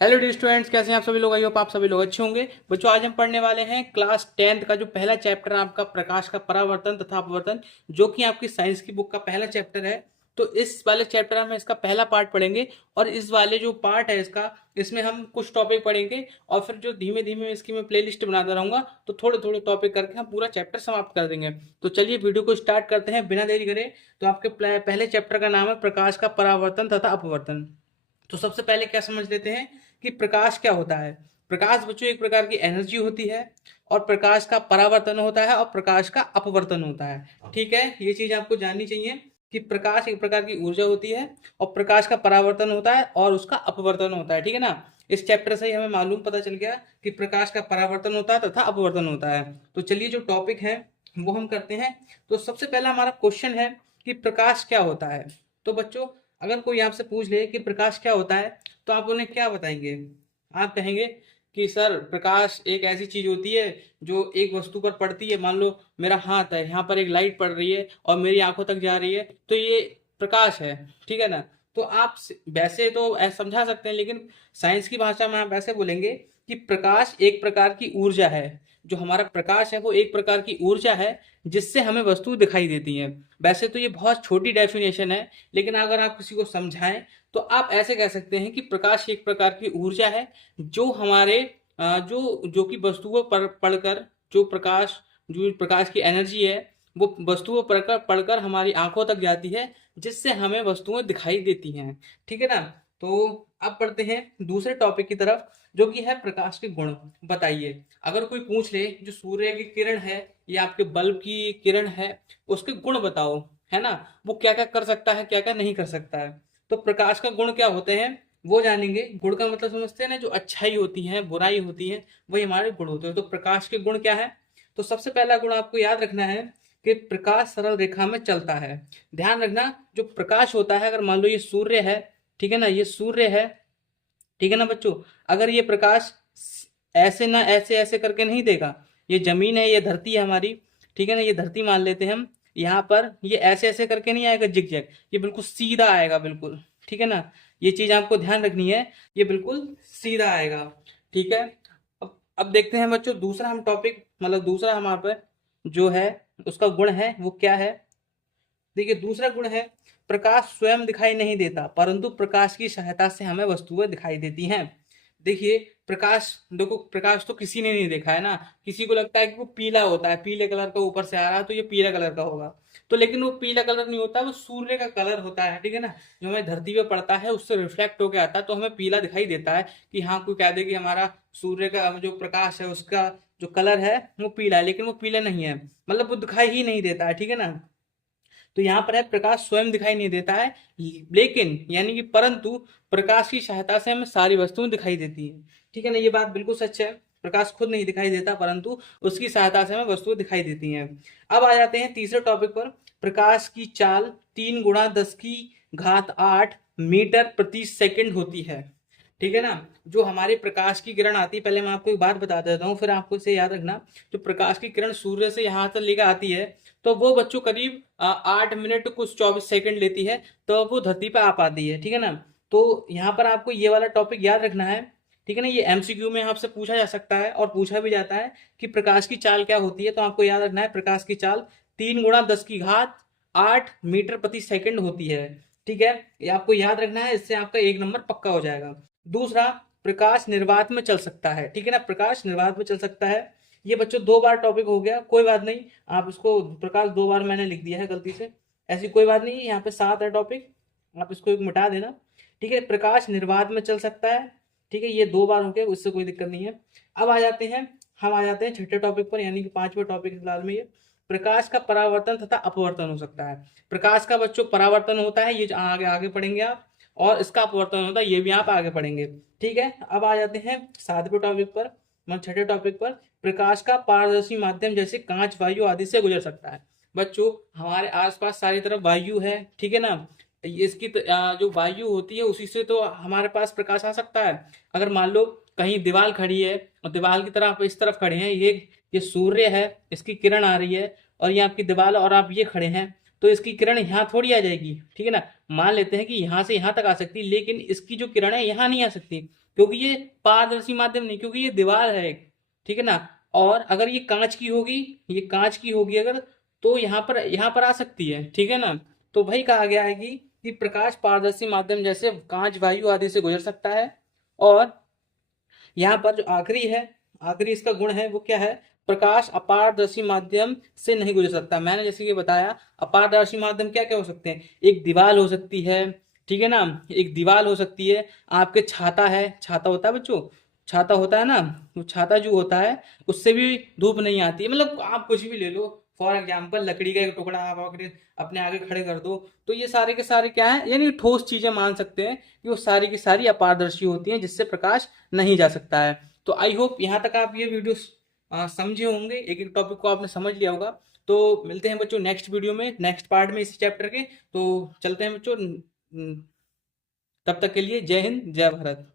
Hello dear students, कैसे हैं आप सभी लोग। आई होप आप सभी लोग अच्छे होंगे। बच्चों, आज हम पढ़ने वाले हैं क्लास 10th का जो पहला चैप्टर है आपका प्रकाश का परावर्तन तथा अपवर्तन, जो कि आपकी साइंस की बुक का पहला चैप्टर है। तो इस वाले चैप्टर में इसका पहला पार्ट पढ़ेंगे और इस वाले जो पार्ट है इसका, इसमें हम कुछ टॉपिक पढ़ेंगे और फिर जो धीमे धीमे इसकी मैं प्लेलिस्ट बनाता रहूंगा, तो थोड़े थोड़े टॉपिक करके हम पूरा चैप्टर समाप्त कर देंगे। तो चलिए वीडियो को स्टार्ट करते हैं बिना देरी करे। तो आपके पहले चैप्टर का नाम है प्रकाश का परावर्तन तथा अपवर्तन। तो सबसे पहले क्या समझ लेते हैं कि प्रकाश क्या होता है। प्रकाश बच्चों एक प्रकार की एनर्जी होती है और प्रकाश का परावर्तन होता है और प्रकाश का अपवर्तन होता है। ठीक है, ये चीज आपको जाननी चाहिए कि प्रकाश एक प्रकार की ऊर्जा होती है और प्रकाश का परावर्तन होता है और उसका अपवर्तन होता है। ठीक है ना। इस चैप्टर से ही हमें मालूम पता चल गया कि प्रकाश का परावर्तन होता है तथा अपवर्तन होता है। तो चलिए जो टॉपिक है वो हम करते हैं। तो सबसे पहला हमारा क्वेश्चन है कि प्रकाश क्या होता है। तो बच्चों, अगर कोई आपसे पूछ ले कि प्रकाश क्या होता है, तो आप उन्हें क्या बताएंगे। आप कहेंगे कि सर, प्रकाश एक ऐसी चीज होती है जो एक वस्तु पर पड़ती है। मान लो मेरा हाथ है, यहाँ पर एक लाइट पड़ रही है और मेरी आंखों तक जा रही है, तो ये प्रकाश है। ठीक है ना। तो आप वैसे तो ऐसा समझा सकते हैं, लेकिन साइंस की भाषा में आप ऐसे बोलेंगे कि प्रकाश एक प्रकार की ऊर्जा है। जो हमारा प्रकाश है वो एक प्रकार की ऊर्जा है जिससे हमें वस्तु दिखाई देती है। वैसे तो ये बहुत छोटी डेफिनेशन है, लेकिन अगर आप किसी को समझाएं तो आप ऐसे कह सकते हैं कि प्रकाश एक प्रकार की ऊर्जा है जो हमारे जो जो कि वस्तुओं पर पढ़कर, जो प्रकाश की एनर्जी है वो वस्तुओं पर पढ़कर हमारी आंखों तक जाती है, जिससे हमें वस्तुएं दिखाई देती हैं। ठीक है ना। तो अब पढ़ते हैं दूसरे टॉपिक की तरफ, जो कि है प्रकाश के गुण। बताइए, अगर कोई पूछ ले जो सूर्य की किरण है या आपके बल्ब की किरण है, उसके गुण बताओ, है ना, वो क्या क्या कर सकता है, क्या क्या नहीं कर सकता है। तो प्रकाश का गुण क्या होते हैं वो जानेंगे। गुण का मतलब समझते हैं ना, जो अच्छाई होती है बुराई होती है, वही हमारे गुण होते हैं। तो प्रकाश के गुण क्या है। तो सबसे पहला गुण आपको याद रखना है कि प्रकाश सरल रेखा में चलता है। ध्यान रखना, जो प्रकाश होता है, अगर मान लो ये सूर्य है, ठीक है ना, ये सूर्य है, ठीक है ना बच्चों। अगर ये प्रकाश ऐसे ना ऐसे ऐसे करके नहीं देगा, ये जमीन है, ये धरती है हमारी, ठीक है ना, ये धरती मान लेते हैं हम। यहाँ पर ये ऐसे ऐसे करके नहीं आएगा जिग जैग, ये बिल्कुल सीधा आएगा, बिल्कुल। ठीक है ना। ये चीज आपको ध्यान रखनी है, ये बिल्कुल सीधा आएगा। ठीक है। अब देखते हैं बच्चों दूसरा हम टॉपिक, मतलब दूसरा हमारे पर जो है उसका गुण है वो क्या है। देखिए, दूसरा गुण है प्रकाश स्वयं दिखाई नहीं देता, परंतु प्रकाश की सहायता से हमें वस्तुएं दिखाई देती हैं। देखिए, प्रकाश, देखो प्रकाश तो किसी ने नहीं देखा है ना। किसी को लगता है कि वो पीला होता है, पीले कलर का ऊपर से आ रहा है तो ये पीला कलर का होगा। तो लेकिन वो पीला कलर नहीं होता, वो सूर्य का कलर होता है। ठीक है ना। जो हमें धरती पे पड़ता है उससे रिफ्लेक्ट होके आता है, तो हमें पीला दिखाई देता है कि हाँ, कोई कह दे कि हमारा सूर्य का जो प्रकाश है उसका जो कलर है वो पीला है, लेकिन वो पीला नहीं है, मतलब वो दिखाई ही नहीं देता है। ठीक है ना। तो यहाँ पर है प्रकाश स्वयं दिखाई नहीं देता है, लेकिन यानी कि परंतु प्रकाश की सहायता से हमें सारी वस्तुएं दिखाई देती है। ठीक है ना, ये बात बिल्कुल सच है। प्रकाश खुद नहीं दिखाई देता, परंतु उसकी सहायता से हमें वस्तुएं दिखाई देती हैं। अब आ जाते हैं तीसरे टॉपिक पर। प्रकाश की चाल 3 × 10⁸ मीटर प्रति सेकंड होती है। ठीक है ना। जो हमारे प्रकाश की किरण आती है, पहले मैं आपको एक बात बता देता हूँ फिर आपको इसे याद रखना। जो प्रकाश की किरण सूर्य से यहाँ तक लेकर आती है, तो वो बच्चों करीब 8 मिनट कुछ 24 सेकंड लेती है, तो वो धरती पर आ पाती है। ठीक है ना। तो यहाँ पर आपको ये वाला टॉपिक याद रखना है। ठीक है ना। ये एमसीक्यू में आपसे पूछा जा सकता है और पूछा भी जाता है कि प्रकाश की चाल क्या होती है। तो आपको याद रखना है प्रकाश की चाल 3 × 10⁸ होती है। ठीक है, ये आपको याद रखना है, इससे आपका 1 नंबर पक्का हो जाएगा। दूसरा, प्रकाश निर्वात में चल सकता है। ठीक है ना, प्रकाश निर्वात में चल सकता है। ये बच्चों 2 बार टॉपिक हो गया, कोई बात नहीं। आप इसको प्रकाश 2 बार मैंने लिख दिया है गलती से, ऐसी कोई बात नहीं। यहाँ पे 7 है टॉपिक, आप इसको एक मिटा देना। ठीक है, प्रकाश निर्वात में चल सकता है। ठीक है, ये 2 बार हो गया, उससे कोई दिक्कत नहीं है। अब आ जाते हैं, हम आ जाते हैं छठे टॉपिक पर, यानी कि 5वें टॉपिक फिलहाल में। ये प्रकाश का परावर्तन तथा अपवर्तन हो सकता है। प्रकाश का बच्चों परावर्तन होता है, ये आगे आगे पढ़ेंगे आप, और इसका अपवर्तन होता है, ये भी आप आगे पढ़ेंगे। ठीक है। अब आ जाते हैं 7वें टॉपिक पर, मतलब छठे टॉपिक पर। प्रकाश का पारदर्शी माध्यम जैसे कांच, वायु आदि से गुजर सकता है। बच्चों, हमारे आसपास सारी तरफ वायु है, ठीक है ना। इसकी जो वायु होती है उसी से तो हमारे पास प्रकाश आ सकता है। अगर मान लो कहीं दीवार खड़ी है और दीवार की तरफ इस तरफ खड़े हैं, ये सूर्य है, इसकी किरण आ रही है, और ये आपकी दीवार और आप ये खड़े हैं, तो इसकी किरण यहाँ थोड़ी आ जाएगी। ठीक है ना। मान लेते हैं कि यहाँ से यहाँ तक आ सकती है, लेकिन इसकी जो किरण है यहाँ नहीं आ सकती, क्योंकि ये पारदर्शी माध्यम नहीं, क्योंकि ये दीवार है एक, ठीक है ना। और अगर ये कांच की होगी, ये कांच की होगी अगर, तो यहाँ पर आ सकती है, ठीक है ना। तो वही कहा गया है कि प्रकाश पारदर्शी माध्यम जैसे कांच, वायु आदि से गुजर सकता है। और यहाँ पर जो आखिरी है, आखिरी इसका गुण है वो क्या है, प्रकाश अपारदर्शी माध्यम से नहीं गुजर सकता। मैंने जैसे कि बताया अपारदर्शी माध्यम क्या क्या हो सकते हैं, एक दीवार हो सकती है, ठीक है ना, एक दीवार हो सकती है, आपके छाता है, छाता होता है बच्चों, छाता होता है ना, वो छाता जो होता है उससे भी धूप नहीं आती है। मतलब आप कुछ भी ले लो, फॉर एग्जाम्पल लकड़ी का एक टुकड़ा आप अपने आगे खड़े कर दो, तो ये सारे के सारे क्या है, यानी ठोस चीजें मान सकते हैं कि वो सारी की सारी अपारदर्शी होती हैं, जिससे प्रकाश नहीं जा सकता है। तो आई होप यहाँ तक आप ये वीडियो समझे होंगे, एक एक टॉपिक को आपने समझ लिया होगा। तो मिलते हैं बच्चों नेक्स्ट वीडियो में, नेक्स्ट पार्ट में इस चैप्टर के। तो चलते हैं बच्चों, तब तक के लिए जय हिंद जय भारत।